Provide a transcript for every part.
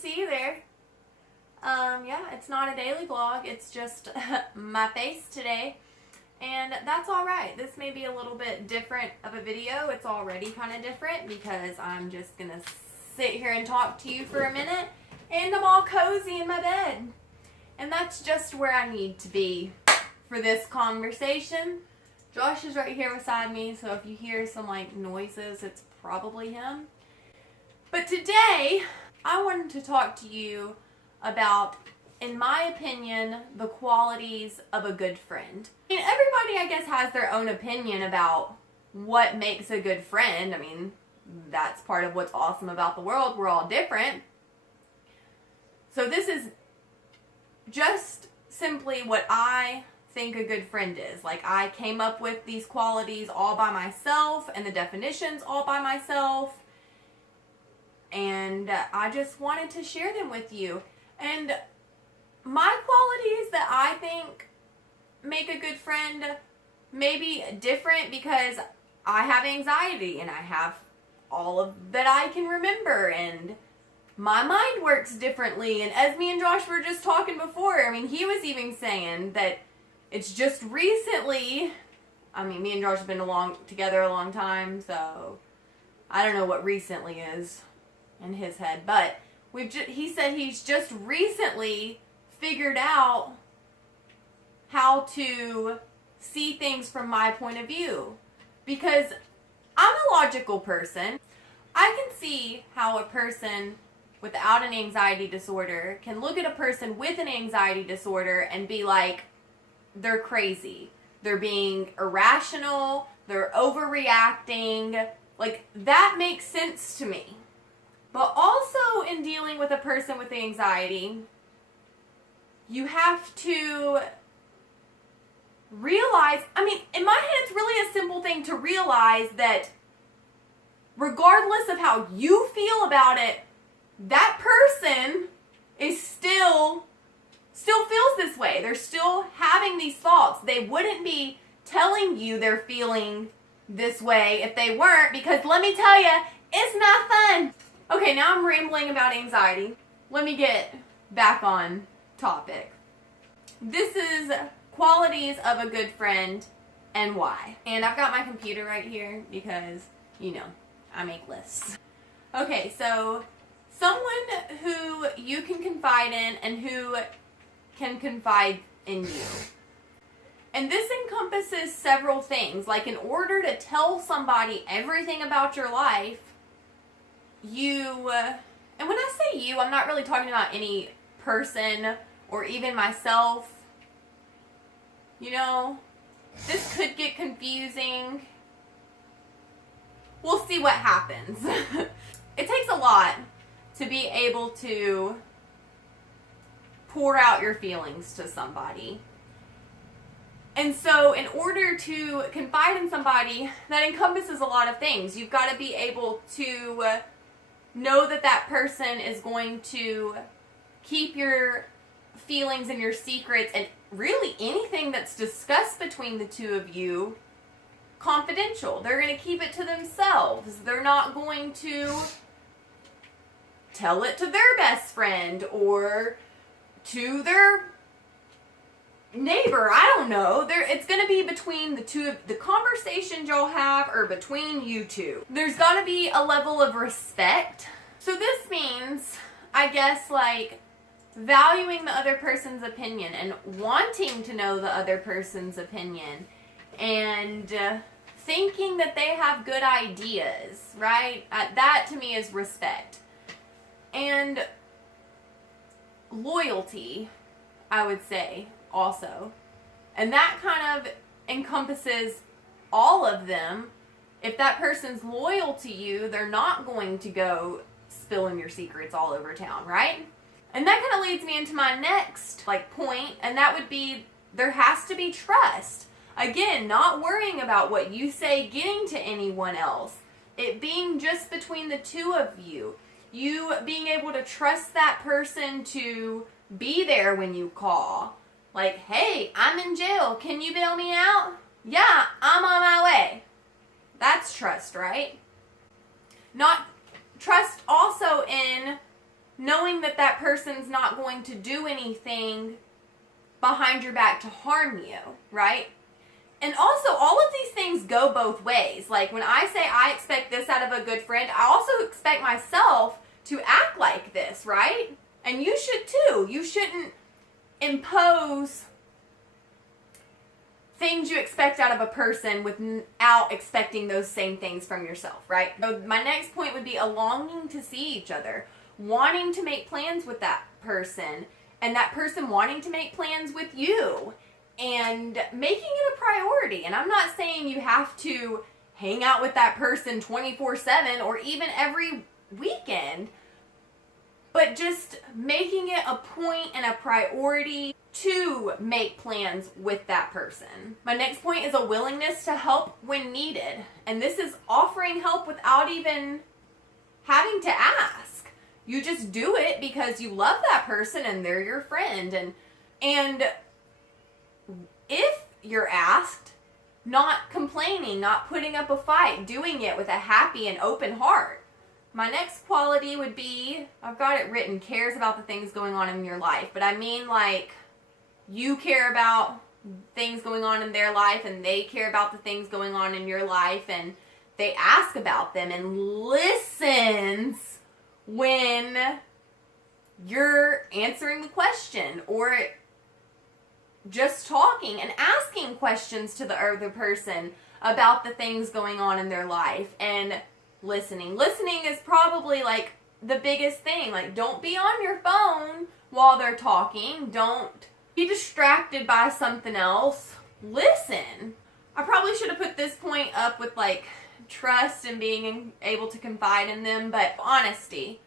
see you there. Yeah, it's not a daily vlog, it's just my face today. And that's alright. This may be a little bit different of a video. It's already kind of different because I'm just going to sit here and talk to you for a minute. And I'm all cozy in my bed. And that's just where I need to be for this conversation. Josh is right here beside me, so if you hear some like noises, it's probably him. But today, I wanted to talk to you about, in my opinion, the qualities of a good friend. I mean, everybody, I guess, has their own opinion about what makes a good friend. I mean, that's part of what's awesome about the world. We're all different. So this is just simply what I think a good friend is. Like, I came up with these qualities all by myself and the definitions all by myself. And I just wanted to share them with you. And my qualities that I think make a good friend may be different because I have anxiety and I have all of that I can remember, and my mind works differently. And as me and Josh were just talking before, I mean, he was even saying that it's just recently, I mean, me and Josh have been together a long time, so I don't know what recently is in his head, but he said he's just recently figured out how to see things from my point of view, because I'm a logical person. I can see how a person without an anxiety disorder can look at a person with an anxiety disorder and be like, they're crazy, they're being irrational, they're overreacting. Like, that makes sense to me. But also, in dealing with a person with anxiety, you have to realize, I mean, in my head, it's really a simple thing to realize that regardless of how you feel about it, that person is still feels this way. They're still having these thoughts. They wouldn't be telling you they're feeling this way if they weren't, because let me tell you, it's not fun. Okay, now I'm rambling about anxiety. Let me get back on topic. This is qualities of a good friend and why. And I've got my computer right here because, you know, I make lists. Okay, so someone who you can confide in and who can confide in you. And this encompasses several things. Like, in order to tell somebody everything about your life, you, and when I say you, I'm not really talking about any person or even myself. You know, this could get confusing. We'll see what happens. It takes a lot to be able to pour out your feelings to somebody. And so in order to confide in somebody, that encompasses a lot of things. You've got to be able to know that that person is going to keep your feelings and your secrets and really anything that's discussed between the two of you confidential. They're going to keep it to themselves. They're not going to tell it to their best friend or to their neighbor. I don't know. It's going to be between the two. The conversations y'all have are between you two. There's got to be a level of respect. So this means, I guess, like, valuing the other person's opinion and wanting to know the other person's opinion and thinking that they have good ideas, right? That to me is respect. And loyalty, I would say, also. And that kind of encompasses all of them. If that person's loyal to you, they're not going to go spilling your secrets all over town, right? And that kind of leads me into my next point, and that would be there has to be trust. Again, not worrying about what you say getting to anyone else. It being just between the two of you. You being able to trust that person to be there when you call. Like, hey, I'm in jail. Can you bail me out? Yeah, I'm on my way. That's trust, right? Not trust also in knowing that that person's not going to do anything behind your back to harm you, right? And also, all of these things go both ways. Like, when I say I expect this out of a good friend, I also expect myself to act like this, right? And you should too. You shouldn't impose things you expect out of a person without expecting those same things from yourself, right? So my next point would be a longing to see each other, wanting to make plans with that person, and that person wanting to make plans with you, and making it a priority. And I'm not saying you have to hang out with that person 24/7 or even every weekend, but just making it a point and a priority to make plans with that person. My next point is a willingness to help when needed. And this is offering help without even having to ask. You just do it because you love that person and they're your friend. And if you're asked, not complaining, not putting up a fight, doing it with a happy and open heart. My next quality would be, I've got it written, cares about the things going on in your life. But I mean, like, you care about things going on in their life and they care about the things going on in your life, and they ask about them and listens when you're answering the question or just talking and asking questions to the other person about the things going on in their life and listening. Listening is probably like the biggest thing. Like, don't be on your phone while they're talking. Don't be distracted by something else. Listen. I probably should have put this point up with like trust and being able to confide in them, but honesty.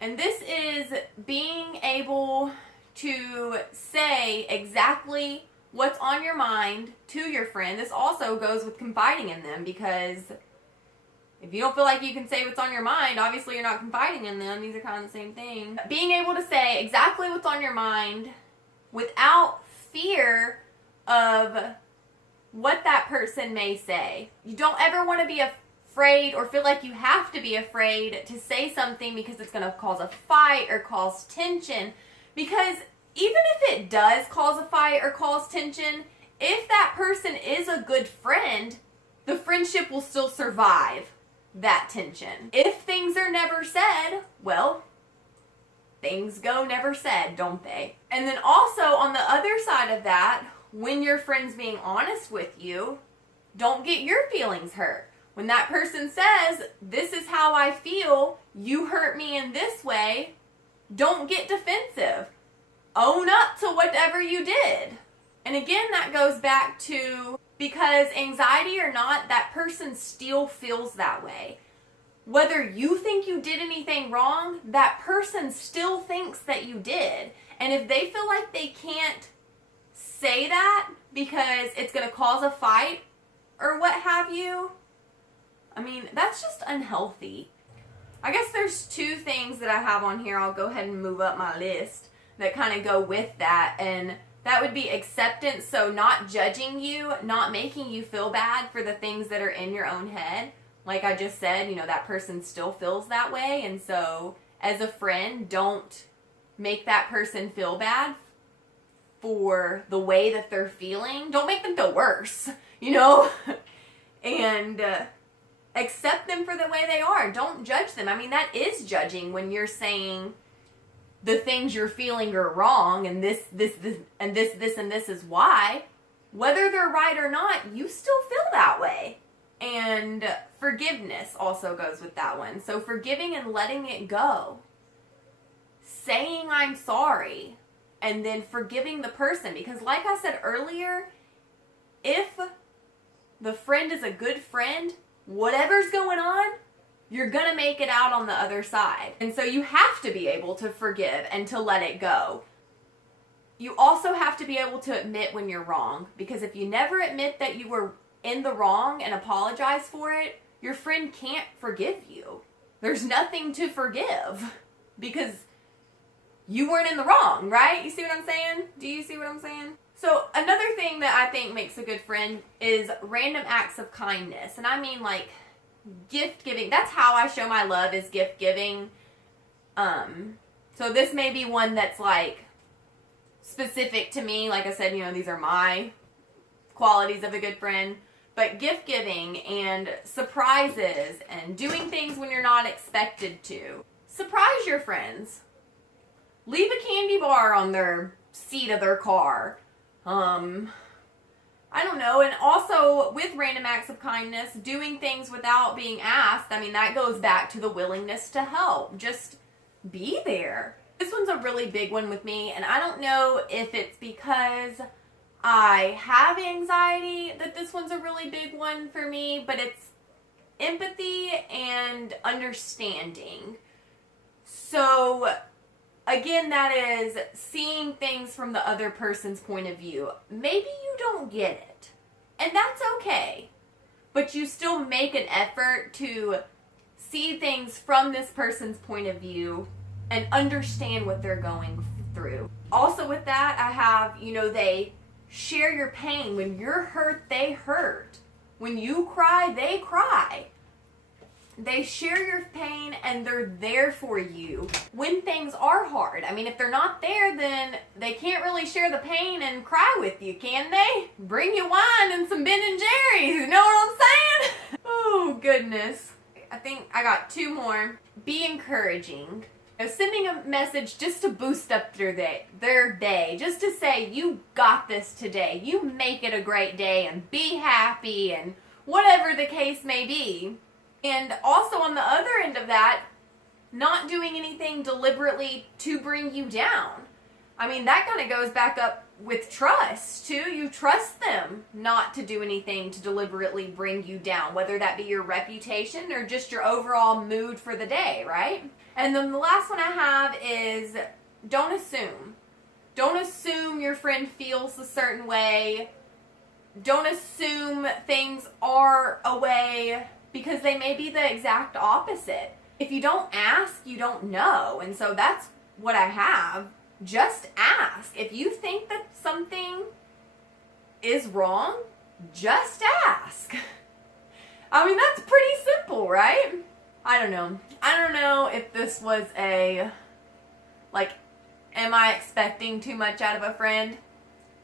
And this is being able to say exactly what's on your mind to your friend. This also goes with confiding in them, because if you don't feel like you can say what's on your mind, obviously you're not confiding in them. These are kind of the same thing. Being able to say exactly what's on your mind without fear of what that person may say. You don't ever want to be afraid or feel like you have to be afraid to say something because it's going to cause a fight or cause tension. Because even if it does cause a fight or cause tension, if that person is a good friend, the friendship will still survive that tension. If things are never said, well, things go never said, don't they? And then also on the other side of that, when your friend's being honest with you, don't get your feelings hurt. When that person says, this is how I feel, you hurt me in this way, don't get defensive. Own up to whatever you did. And again, that goes back to, because anxiety or not, that person still feels that way. Whether you think you did anything wrong, that person still thinks that you did. And if they feel like they can't say that because it's going to cause a fight or what have you, I mean, that's just unhealthy. I guess there's two things that I have on here. I'll go ahead and move up my list that kind of go with that. And that would be acceptance. So not judging you, not making you feel bad for the things that are in your own head. Like I just said, you know, that person still feels that way. And so as a friend, don't make that person feel bad for the way that they're feeling. Don't make them feel worse, you know? And accept them for the way they are. Don't judge them. I mean, that is judging when you're saying the things you're feeling are wrong and this and this is why. Whether they're right or not, you still feel that way. And forgiveness also goes with that one. So forgiving and letting it go. Saying I'm sorry and then forgiving the person. Because like I said earlier, if the friend is a good friend, whatever's going on, you're going to make it out on the other side. And so you have to be able to forgive and to let it go. You also have to be able to admit when you're wrong. Because if you never admit that you were in the wrong and apologize for it, your friend can't forgive you. There's nothing to forgive because you weren't in the wrong, right? You see what I'm saying? Do you see what I'm saying? So another thing that I think makes a good friend is random acts of kindness. And I mean like gift giving. That's how I show my love, is gift giving. So this may be one that's like specific to me. Like I said, these are my qualities of a good friend. But gift giving and surprises and doing things when you're not expected to. Surprise your friends. Leave a candy bar on their seat of their car. I don't know. And also with random acts of kindness, doing things without being asked, that goes back to the willingness to help. Just be there. This one's a really big one with me, and I don't know if it's because I have anxiety that this one's a really big one for me, but it's empathy and understanding. So again, that is seeing things from the other person's point of view. Maybe you don't get it, and that's okay, but you still make an effort to see things from this person's point of view and understand what they're going through. Also with that, I have, they share your pain. When you're hurt, they hurt. When you cry, they cry. They share your pain and they're there for you when things are hard. If they're not there, then they can't really share the pain and cry with you, can they? Bring you wine and some Ben and Jerry's, you know what I'm saying? Oh, goodness. I think I got two more. Be encouraging. Sending a message just to boost up their day, just to say, you got this today, you make it a great day, and be happy, and whatever the case may be. And also on the other end of that, not doing anything deliberately to bring you down. That kind of goes back up with trust too. You trust them not to do anything to deliberately bring you down, whether that be your reputation or just your overall mood for the day, right? And then the last one I have is don't assume. Don't assume your friend feels a certain way. Don't assume things are a way, because they may be the exact opposite. If you don't ask, you don't know. And so that's what I have. Just ask. If you think that something is wrong, just ask. That's pretty simple, right? I don't know. I don't know if this was am I expecting too much out of a friend?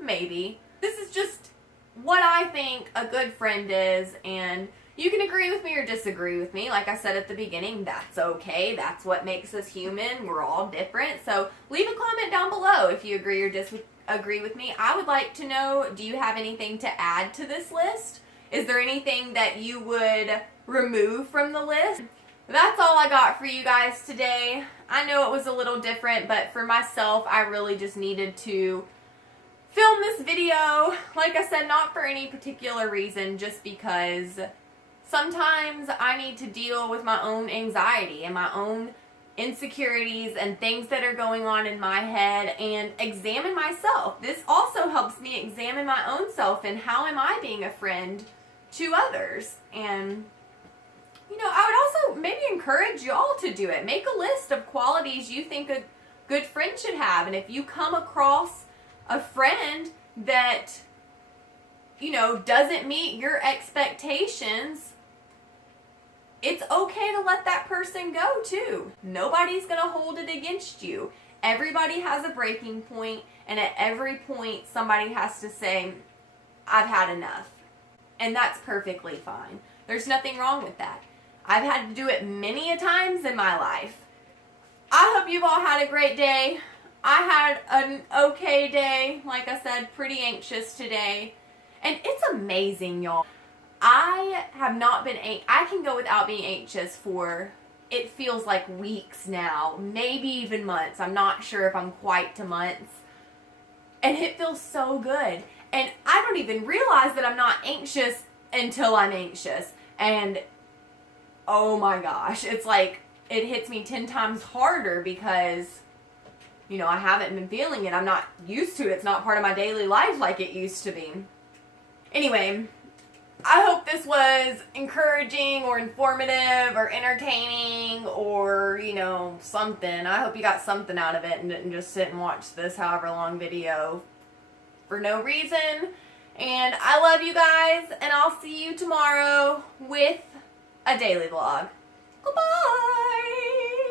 Maybe. This is just what I think a good friend is, and you can agree with me or disagree with me. Like I said at the beginning, that's okay. That's what makes us human. We're all different. So leave a comment down below if you agree or disagree with me. I would like to know, do you have anything to add to this list? Is there anything that you would remove from the list? That's all I got for you guys today. I know it was a little different, but for myself, I really just needed to film this video. Like I said, not for any particular reason, just because sometimes I need to deal with my own anxiety and my own insecurities and things that are going on in my head and examine myself. This also helps me examine my own self and how am I being a friend to others. And I would also maybe encourage y'all to do it. Make a list of qualities you think a good friend should have. And if you come across a friend that, doesn't meet your expectations, it's okay to let that person go too. Nobody's going to hold it against you. Everybody has a breaking point, and at every point somebody has to say, I've had enough. And that's perfectly fine. There's nothing wrong with that. I've had to do it many a times in my life. I hope you've all had a great day. I had an okay day. Like I said, pretty anxious today. And it's amazing, y'all. I have not been, I can go without being anxious for, it feels like weeks now, maybe even months. I'm not sure if I'm quite to months. And it feels so good. And I don't even realize that I'm not anxious until I'm anxious. And oh my gosh, it's like it hits me 10 times harder because, I haven't been feeling it. I'm not used to it. It's not part of my daily life like it used to be. Anyway, I hope this was encouraging or informative or entertaining or, something. I hope you got something out of it and didn't just sit and watch this however long video for no reason. And I love you guys, and I'll see you tomorrow with a daily vlog. Goodbye!